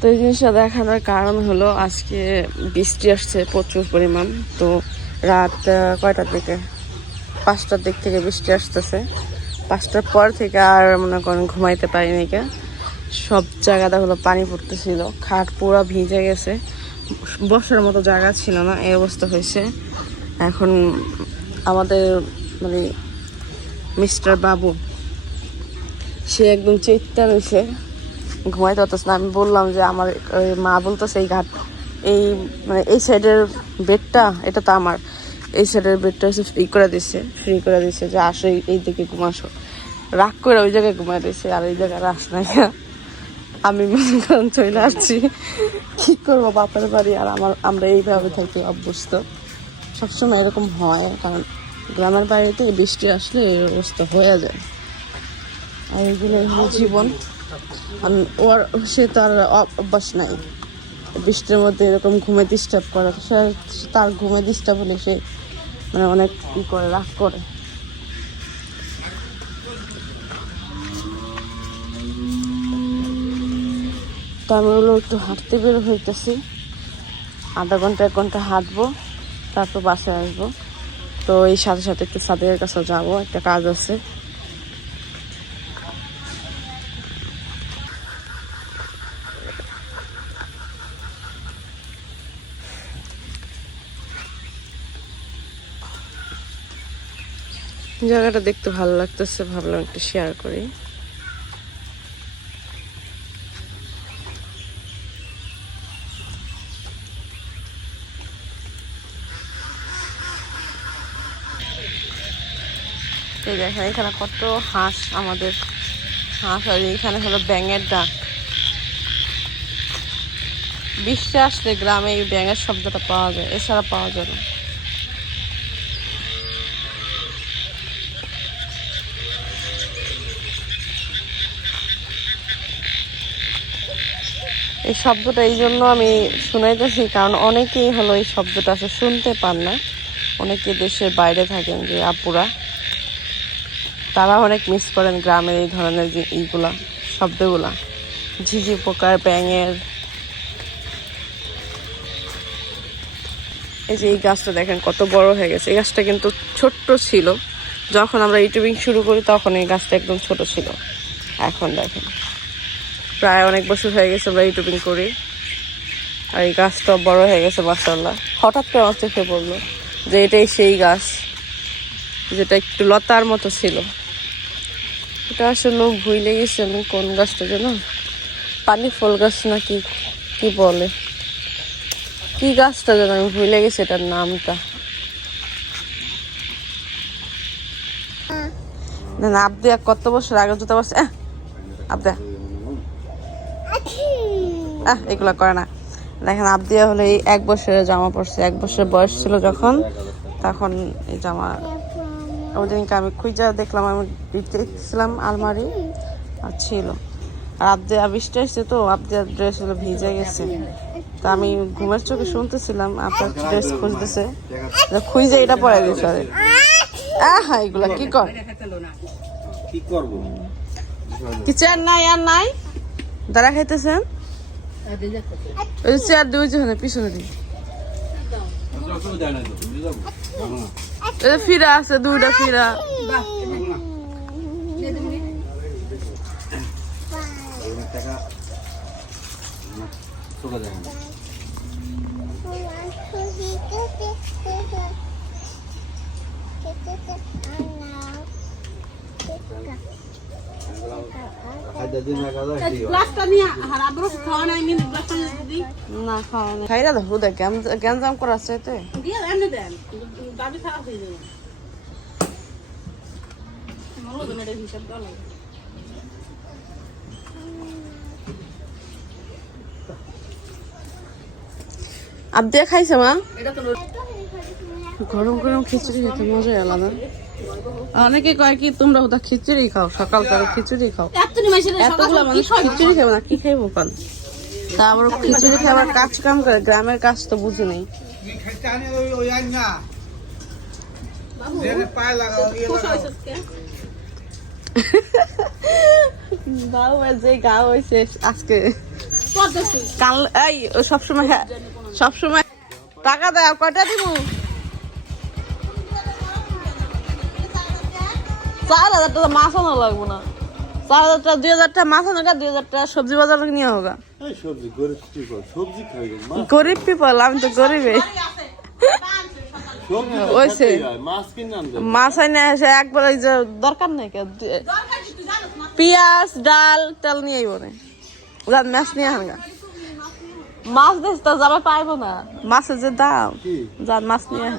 তো এই জিনিসটা দেখানোর কারণ হলো আজকে বৃষ্টি আসছে প্রচুর পরিমাণ। তো রাত কয়টার দিকে? পাঁচটার দিক থেকে বৃষ্টি আসতেছে। পাঁচটার পর থেকে আর মনে করেন ঘুমাইতে পারিনি কে। সব জায়গাটা হলো পানি পড়তেছিল। খাট পুরো ভিজে গেছে। বসার মতো জায়গা ছিল না, এই অবস্থা হয়েছে। এখন আমাদের মানে মিস্টার বাবু, সে একদম চেষ্টা রয়েছে ঘুমাইতে পারতেছে না। আমি বললাম যে আমার মা বলতেছে, এই ঘাট, এই মানে এই সাইডের বেডটা, এটা তো আমার। এই সাইডের বেডটা হচ্ছে ফ্রি করে দিচ্ছে ফ্রি করে দিচ্ছে যে, আসো এই- দিকে ঘুমাসো। রাগ করে ওই জায়গায় ঘুমাই দিচ্ছে আর এই জায়গায় রাস নাই। আমি মনে করেন চলে আসছি। কি করব, বাপের বাড়ি, আর আমার, আমরা এইভাবে থাকি অভ্যস্ত। সবসময় এরকম হয়, কারণ গ্রামের বাড়িতে বৃষ্টি আসলে এই অবস্থা হয়ে যায়। আর এগুলো জীবন। ওর সে তার অভ্যাস নাই। বৃষ্টির মধ্যে এরকম ঘুমে ডিস্টার্ব করে। সে তার ঘুমে ডিস্টার্ব হলে সে মানে অনেক ই করে, রাগ করে। তো আমি হলো একটু হাঁটতে বের হইতেছি। আধা ঘণ্টা, এক ঘণ্টা হাঁটবো। তারপর বাসায় আসব। তো এই সাথে সাথে একটু সাদের কাছে যাব। একটা কাজ আছে। জায়গাটা দেখতে ভালো লাগতেছে, ভাবলাম একটু শেয়ার করি। এই দেখেন, এখানে কত হাঁস আমাদের। হাঁস, আর এখানে হলো ব্যাঙের ডাক। বৃষ্টি আসলে গ্রামে এই ব্যাঙের শব্দটা পাওয়া যায়, এছাড়া পাওয়া যায় না। এই শব্দটা এই জন্য আমি শুনাইতেছি, কারণ অনেকেই হলো এই শব্দটা আসলে শুনতে পান না। অনেকে দেশের বাইরে থাকেন যে আপুরা। তারা অনেক মিস করেন গ্রামের এই ধরনের যে এইগুলা, শব্দগুলা। ঝিঝি পোকার, ব্যাঙের। এই যে এই গাছটা দেখেন, কত বড় হয়ে গেছে। এই গাছটা কিন্তু ছোট্ট ছিল। যখন আমরা ইউটিউবিং শুরু করি, তখন এই গাছটা একদম ছোট ছিল। এখন দেখেন। প্রায় অনেক বছর হয়ে গেছে আমরা ইউটিউবিং করি। আর এই গাছটা বড় হয়ে গেছে মাসাল্লাহ হঠাৎ করে আমার চোখে পড়ল যে এটাই সেই গাছ, যেটা একটু লতার মতো ছিল। এটা আসলে ভুলে গেছে আমি কোন গাছটা যেন পানি ফল গাছ না কি কি বলে? কি গাছটা যেন আমি ভুলে গেছি এটার নামটা। না আবদিয়া কত বছর আগে জুতা বসে আবদা আহ এগুলো করে না। দেখেন আবদিয়া হলো এই এক বছরের জামা পরছে। এক বছর বয়স ছিল যখন তখন এই জামা। ওই দিনকে আমি খুঁজা দেখলাম আমি দেখছিলাম আলমারি আর ছিল। আর আবদিয়া বৃষ্টি আসছে তো আবদিয়া ড্রেস হলো ভিজে গেছে। তা আমি ঘুমের চোখে শুনতেছিলাম আপনার ড্রেস খুঁজতেছে? খুঁজে এটা পরে দিয়েছে আহা এগুলা কি কর? কি করব? নাই আর নাই? দাঁড়া খাইতেছেন? ওই চেয়ার দুই জনে পিছনে দিই অসুবিধা নাই তো বুঝে যাব যাব না এই যে ফিরা আছে দুইটা ফিরা খাইরা দেখো দেখ গ্যাঞ্জাম চাইতে দিয়ে খাইছে মা? গরম গরম খিচুড়ি খেতে মজাই আলাদা। অনেকে কয় কি তোমরা ওটা খিচুড়ি খাও সকাল করে খিচুড়ি খাও। এতগুলো মানুষ খিচুড়ি খাবে না কি খাইবো কান তা আবার খিচুড়ি খাবার কাজ কাম করে গ্রামের কাজ তো বুঝি নাই। যে হয়েছে আজকে। কান এই সবসময় হ্যাঁ সবসময় টাকা দেয় কয়টা দিব? চার হাজার টাকা মাছ আনা লাগবো না। চার হাজার টাকা দুই হাজার টাকা মাছ আনা দুই হাজার টাকা সবজি বাজার নিয়ে এই গরিব পিপল আমি তো গরিবে। মাছ আইনে এসে একবার ওই যে দরকার নেই কে? পেঁয়াজ ডাল তেল নিয়ে আইব না। যান মাছ নিয়ে হাঙ্গা মাছ দেশ তো যাবে পাইবো না। মাছের যে দাম যান মাছ নিয়ে।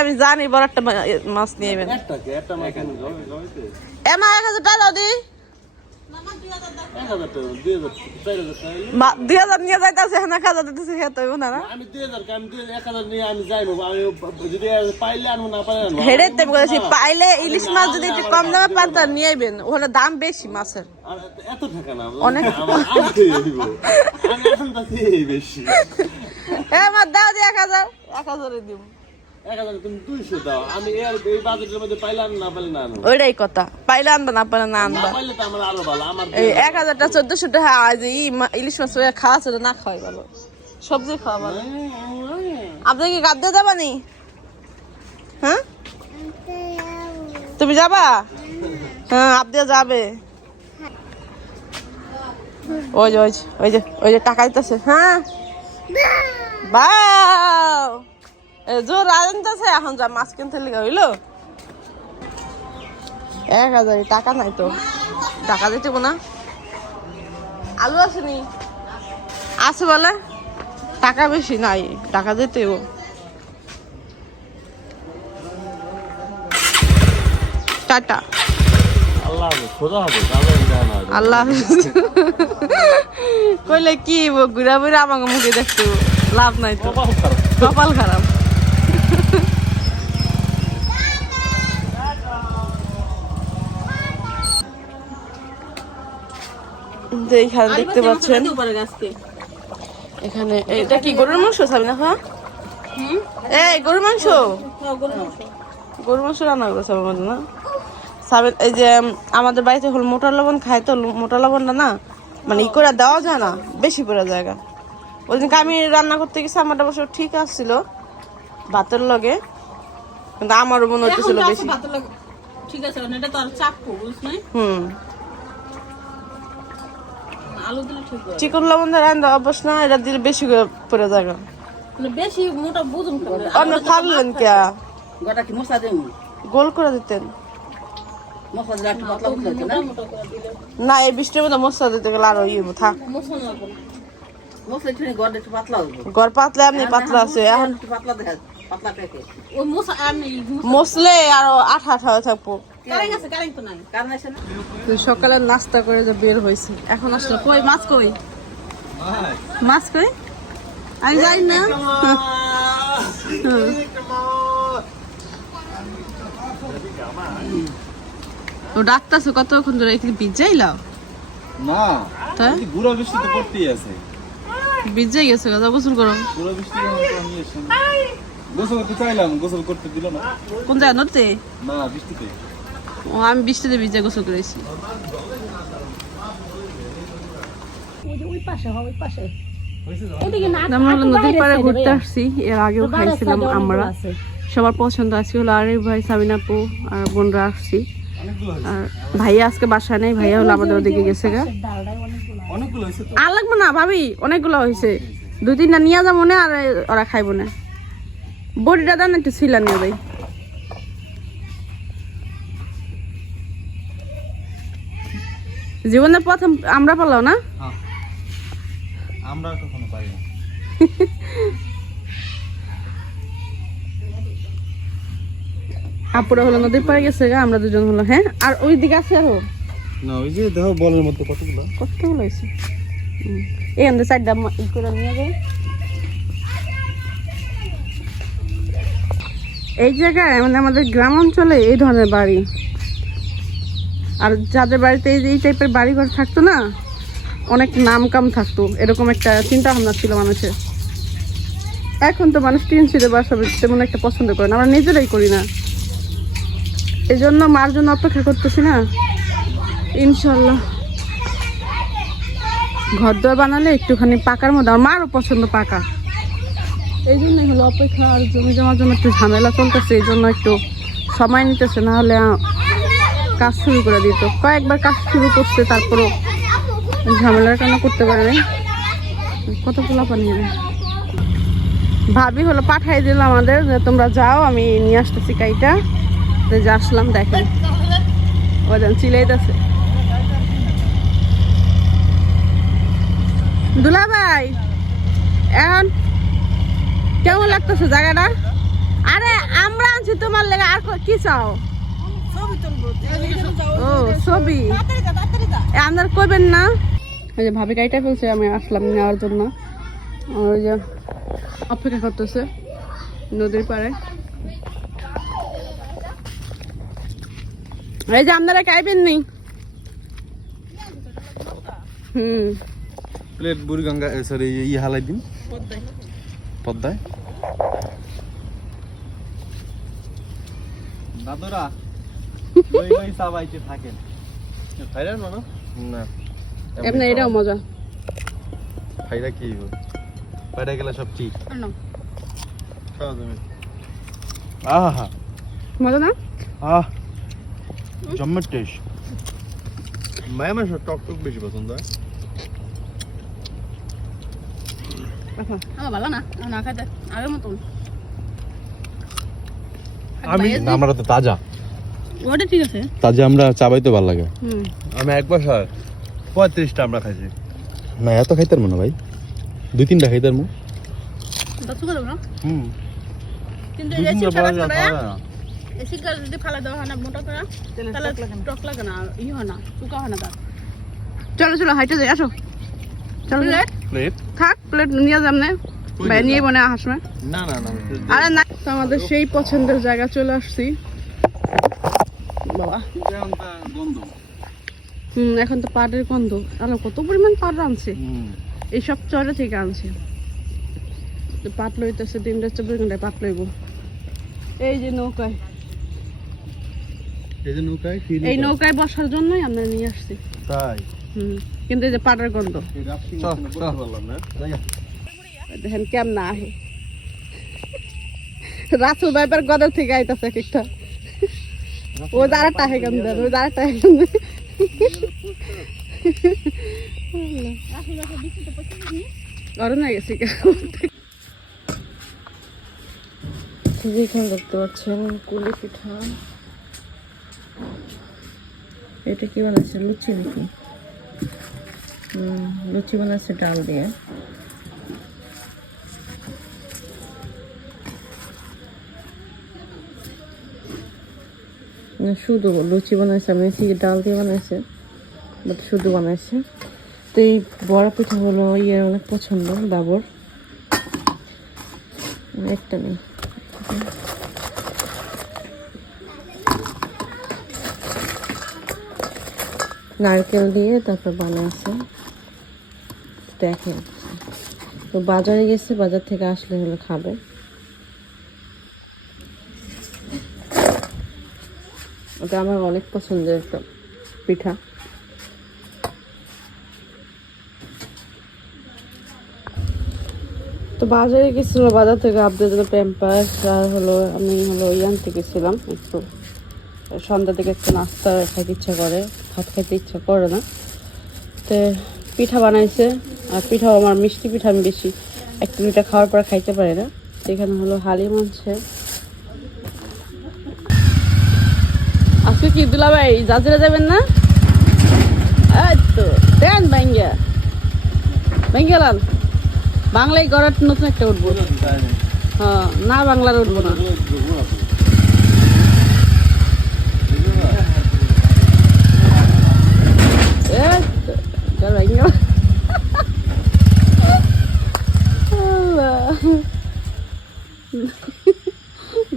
আমি জানি বড় একটা মাছ নিয়ে এক হাজার টাকা দি। দুই হাজার নিয়ে যাইতেছে হাজার দিতেছে হে তো না না? আমি দুই হাজার আমি দুই এক হাজার নিয়ে আমি যাইবো। আমি যদি পাইলে আনব না পাইলে আনব। হেডে তেম বলেছি পাইলে ইলিশ মাছ যদি একটু কম দামে পান তা নিয়ে আইবেন। ওখানে দাম বেশি মাছের। এত টাকা না অনেক- আমি বেশি। এ মা দাও দি এক হাজার। এক হাজারে দিব এক হাজার তুমি দুইশো দাও। আমি এর এই বাজেটের মধ্যে পাইলে আনব না পাইলে না আনব। ওইটাই কথা। পাইলে আনবা না পাইলে না আনবা। পাইলে তো আমার আরও ভালো আমার এই এক হাজারটা চোদ্দশো টাকা আজ ইলিশ মাছ খাওয়া ছিল না খাওয়াই ভালো। সবজি খাওয়া ভালো। আপনি কি গাদ্দে যাবা নি? হ্যাঁ? তুমি যাবা? হ্যাঁ আপনি যাবে। ওই যে ওই যে ওই যে ওই যে টাকা দিতেছে। হ্যাঁ? বাও। এ, জোর রাজনতেছে এখন যা মাছ কিনতে লিখা হইল। এক হাজার টাকা নাই তো। টাকা দিতে না। আলু আসেনি। আছে বলে, টাকা বেশি নাই, টাকা দিতে টাটা। আল্লাহ খোদা হবে। আল্লাহ কইলে কি ঘুরা ঘুরা আমাকে মুখে দেখতে। লাভ নাই তো। কপাল খারাপ। এইখানে দেখতে পাচ্ছেন এখানে এটা কি গরুর মাংস সাবিনা খা? হুম? এই গরুর মাংস। গরুর মাংস। রান্না করেছে আমাদের না? সাবেন এই যে আমাদের বাড়িতে হল মোটা লবণ খায় তো মোটা লবণটা না মানে ই করে দেওয়া যায় না বেশি করে জায়গা ওই দিনকে আমি রান্না করতে গেছি আমারটা অবশ্য ঠিক আসছিল ভাতের লগে কিন্তু আমারও মনে হচ্ছিল বেশি। আছে ভাতের লাগে। ঠিক আছে এটা তো আর চাপবো বুঝছ হুম। আলু দিলে ঠিক হবে চিকন লবণ দিয়ে না এটা দিলে বেশি করে পড়ে জায়গা মানে বেশি মোটা বুঝুন অন্য ফাললেন কে গোটা কি মশলা দেবো? গোল করে দিতেন। না? এই বৃষ্টির মধ্যে মশলা দিতে গেলে আরও ইয়ে হইবো, থাক। ঘর পাতলে এমনি পাতলা আছে এখন পাতলা দেখা মশলা আর আঠা আঠা হয়ে থাকব। সকালে নাস্তা করে যে বের হয়েছে এখন আসলে কই মাছ কই? মাছ। কই? আমি যাই না। ডাক্তারছো কতক্ষণ ধরে? এখানে ভিজাইলাও না তাই গুড়া বৃষ্টি তো পড়তেই আছে। গেছে কথা গোসল করো। গুড়া বৃষ্টি গোসল করতে চাইলাম গোসল করতে দিল না। কোন জায়গা নদীতে? না বৃষ্টিতে। ও আমি বৃষ্টিতে ভিজে গোসল করেছি আমরা নদীর পাড়ে ঘুরতে আসছি এর আগেও খাইছিলাম আমরা। সবার পছন্দ আছে হলো আরিফ ভাই সাবিনা আপু আর বোনরা আসছি। আর ভাইয়া আজকে বাসায় নেই ভাইয়া হলো আমাদের ওদিকে গেছে গা। আর লাগবে না ভাবি অনেকগুলো হয়েছে। দুই তিনটা নিয়ে যাব না আর ওরা খাইবো না। বড়িটা দেন একটু ছিলা নিয়ে ভাই জীবনের প্রথম আমরা পালাও না? আমরা কখনো পারি না। আপুরা হলো নদীর পাড়ে গেছে গা আমরা দুজন হলো হ্যাঁ? আর ওই দিকে আছে আরও। না ওই যে দেখো বলের মধ্যে কতগুলো। কতগুলো হয়েছে? এই আমাদের চারটা ই করে নিয়ে যাই। এই জায়গায় মানে আমাদের গ্রাম অঞ্চলে এই ধরনের বাড়ি। আর যাদের বাড়িতে এই যে এই টাইপের বাড়ি ঘর থাকতো না অনেক নাম কাম থাকতো। এরকম একটা চিন্তা ভাবনা ছিল মানুষের। এখন তো মানুষ টিন ছিল বাসা তেমন একটা পছন্দ করে না আমরা নিজেরাই করি না। এই জন্য মার জন্য অপেক্ষা করতেছি না। ইনশাল্লাহ। ঘর দোয়ার বানালে একটুখানি পাকার মধ্যে, আমার মারও পছন্দ পাকা। এই জন্যই হলো অপেক্ষা, আর জমি জমার জন্য একটু ঝামেলা চলতেছে, এই জন্য একটু সময় নিতেছে, না হলে কাজ শুরু করে দিত। কয়েকবার কাজ শুরু করছে, তারপরও ঝামেলার কেন করতে পারে কত পোলা পানি ভাবি হলো পাঠাই দিল আমাদের যে তোমরা যাও, আমি নিয়ে আসতেছি কাইটা। যে আসলাম, দেখেন। ওজন চিলাইতেছে। দুলা ভাই, এখন কেমন লাগতেছে জায়গাটা? আরে, আমরা আনছি তোমার লেগে, আর কি চাও? ও, ছবি। আপনার কইবেন না। ওই যে ভাবি গাড়িটা ফেলছে, আমি আসলাম নেওয়ার জন্য। ওই যে অপেক্ষা করতেছে নদীর পাড়ে। এই যে আপনারা খাইবেন নি? হুম। প্লেট বুড়ি গঙ্গা সরি ই হালাই দিন পদ্মায়। দাদুরা ওই ওই সবাইতে থাকেন। ফাইরা না না? এমনি এটাও মজা। ফাইরা কি ফাইরা গেলে সব ঠিক। খাওয়া যাবে। আহা। মজা না? আহ। জম্মের টেস্ট মায়া মাছ টক টক বেশি পছন্দ হয়। আচ্ছা আমার ভালো না না খাইতে আগের মতন। আমি আমরা তো তাজা। ওটা ঠিক আছে। তাজা আমরা চাবাইতে ভালো লাগে। আমি এক বছর পঁয়ত্রিশটা আমরা খাইছি। না এত খাইতার মনে ভাই। দুই তিনটা খাইতার মো। দশ করে না? হুম। কিন্তু সিগারেট যদি ফালা দেওয়া হয় না মোটা করে তাহলে টক লাগে না। আর ই হয় না চুকা হয় না তার। চলো চলো হাইটে যাই আসো। চলো প্লেট প্লেট থাক প্লেট নিয়ে যাম না। ভাই নিয়ে মনে হাসমে না না না আরে না। তো আমাদের সেই পছন্দের জায়গা চলে আসছি। বাবা। গন্ধ হুম এখন তো পাটের গন্ধ। আলো কত পরিমাণ পাট আনছে এইসব চরে থেকে আনছে। পাট লইতেছে তিনটা চব্বিশ ঘন্টায় পাট লইব। এই যে নৌকায়। এই নৌকায় এই নৌকায় বসার জন্যই আমরা নিয়ে আসছি। তাই? হুম কিন্তু এই যে পাটের গন্ধ। দেখেন কেমন না আহে। রাসুল ভাইবার গদের থেকে আইতাছে এক একটা। ও যারাটা আহে কেমন দেন ও যারাটা আহে কেমন দেন গরম হয়ে গেছে এখানে দেখতে পাচ্ছেন কুলি পিঠা। এটা কি বানাচ্ছে? লুচি নাকি? লুচি বানাচ্ছে ডাল দিয়ে। শুধু লুচি বানাইছে আমি ডাল দিয়ে বানাইছে, বাট শুধু বানাইছে। তো এই বড় পিঠা হলো ইয়ের অনেক পছন্দ বাবর একটা নেই। নারকেল দিয়ে তারপর বানাইছে দেখেন। তো বাজারে গেছে, বাজার থেকে আসলে হলো খাবে। ওটা আমার অনেক পছন্দের একটা পিঠা। তো বাজারে গেছিল বাজার থেকে প্যাম্পাস আর হলো আমি হলো ইয়ান থেকে গেছিলাম একটু। সন্ধ্যা থেকে একটু নাস্তা খাইতে ইচ্ছা করে, ভাত খাইতে ইচ্ছা করে না। তো পিঠা বানাইছে, আর পিঠাও আমার মিষ্টি পিঠা, আমি বেশি একটু দুইটা খাওয়ার পর খাইতে পারি না। এখানে হলো হালিম আছে আজকে কি দুলা ভাই জাজিরা যাবেন না? তো, দেন ব্যাঙ্গা ব্যাঙ্গেলাল বাংলায় গড়ার নতুন একটা উঠবো হ্যাঁ না বাংলার উঠবো না এই তো, চল ব্যাঙ্গা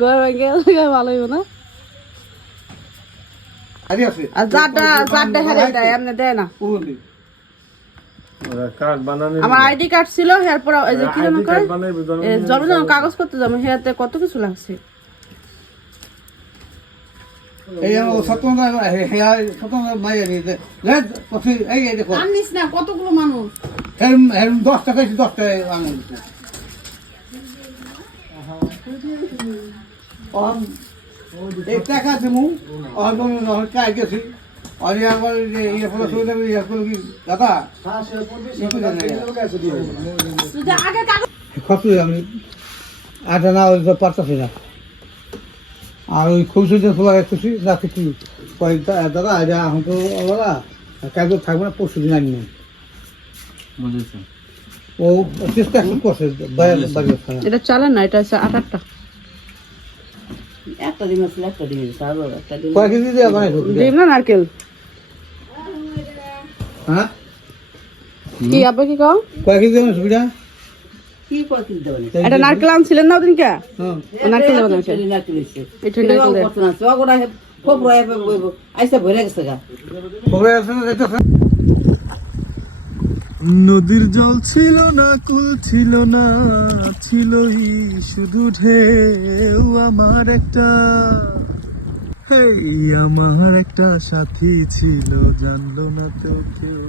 গড় ব্যাঙ্গা ভালো হইব না আরে আছে আর যারটা যারটা হেরে দেয় এমনি দেয় না কার্ড আমার আইডি কার্ড ছিল এরপর এই যে কি যেন কয় জন্মদিন কাগজ করতে যাব হেয়াতে কত কিছু লাগছে এই সত্যনারায়ণ সত্যনারায়ণ মাইয়া নিয়ে এই এই দেখো। আনিস না কতগুলো মানুষ? হেরম হেরম দশ টাকা দশ টাকা আনন্দ এই টাকা দেবো অন্য কাজ গেছি। আর একবার ইয়ে ফলে ইয়ে কি দাদা? আমি? আটা না পারতাছি না। আর ওই খুশি যে ফোলা খুশি না কিছু কয়েক দাদা এটা এখন তো ওরা কাজ থাকবে না পরশু দিন আনি ও চেষ্টা একটু করছে এটা চালেন না এটা হচ্ছে আটারটা। একটা কয়েক কেজি দিয়ে ডিম না নারকেল? হ্যাঁ? কি আব্বা কি কাও? কয়েক দেবেন সুবিধা কি করে কিনতে দেবেন এটা নারকেল আনছিলেন না ওদিন কে হ্যাঁ নারকেল নদীর জল ছিল না কুল ছিল না ছিলই শুধু ঢেউ আমার একটা। হেই আমার একটা সাথী ছিল জানলো না তো কেউ।